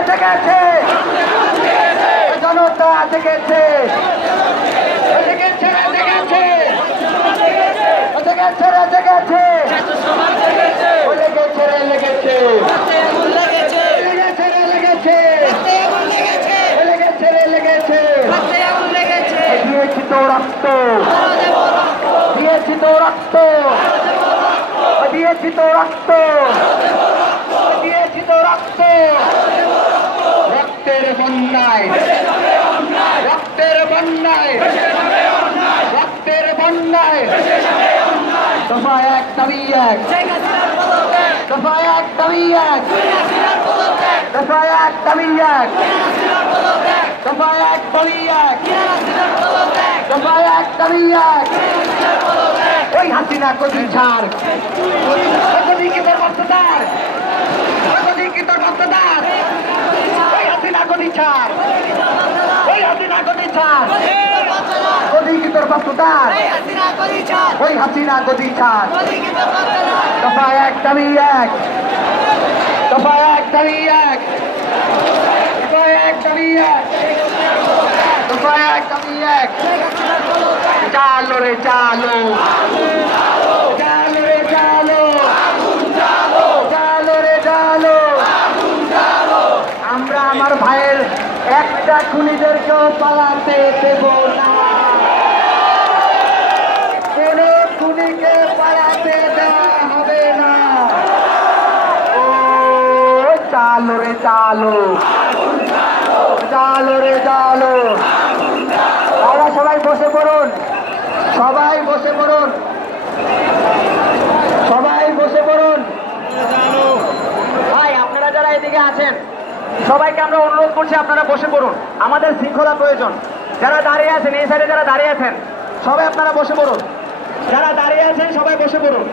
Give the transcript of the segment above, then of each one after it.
জেগেছে জনতা জেগেছে জেগেছে জেগেছে জেগেছে রে জেগেছে লেগেছে রে লেগেছে লেগেছে রে লেগেছে লেগেছে রে লেগেছে দিয়েছি তো রক্ত দিয়েছি তো রক্ত দিয়েছি তো রক্ত দিয়েছি তো রক্ত রক্তের বন্যায় রক্তের বন্যায় রক্তের বন্যায় দফা এক দাবি এক দফা এক দাবি এক দফা এক দাবি এক দফা এক দাবি এক দফা এক দাবি এক ওই হাসিনা কদি ছাড় কদি কি তোর বক্তদার কদি কি তোর বক্তদার ওই হাসিনা কদি ছাড় ওই হাসিনা কদি ছাড় কদি কি তোর বক্তদার ওই হাসিনা কদি ছাড় দফা এক দাবি এক দফা এক দাবি এক দফা এক দাবি এক দফা এক দাবি এক চালো রে চালো চালো রে চালো চালো রে চালো আমরা আমার ভাইয়ের একটা খুনিদেরকেও পালাতে দেব না কোন খুনিকে পালাতে দেওয়া হবে না ও চালো রে চালো চালো রে চালো তারা সবাই বসে পড়ুন সবাই বসে পড়ুন সবাই বসে পড়ুন ভাই আপনারা যারা এদিকে আছেন সবাইকে আমরা অনুরোধ করছি আপনারা বসে পড়ুন আমাদের শৃঙ্খলা প্রয়োজন যারা দাঁড়িয়ে আছেন এই সাইডে যারা দাঁড়িয়ে আছেন সবাই আপনারা বসে পড়ুন যারা দাঁড়িয়ে আছেন সবাই বসে পড়ুন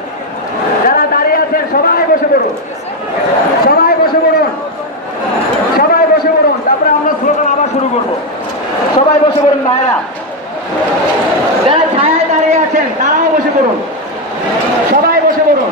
যারা দাঁড়িয়ে আছেন সবাই বসে পড়ুন সবাই বসে পড়ুন সবাই বসে পড়ুন তারপরে আমরা স্লোগান আবার শুরু করব সবাই বসে পড়ুন ভাইরা যারা ছায়ায় দাঁড়িয়ে আছেন তারাও বসে পড়ুন সবাই বসে পড়ুন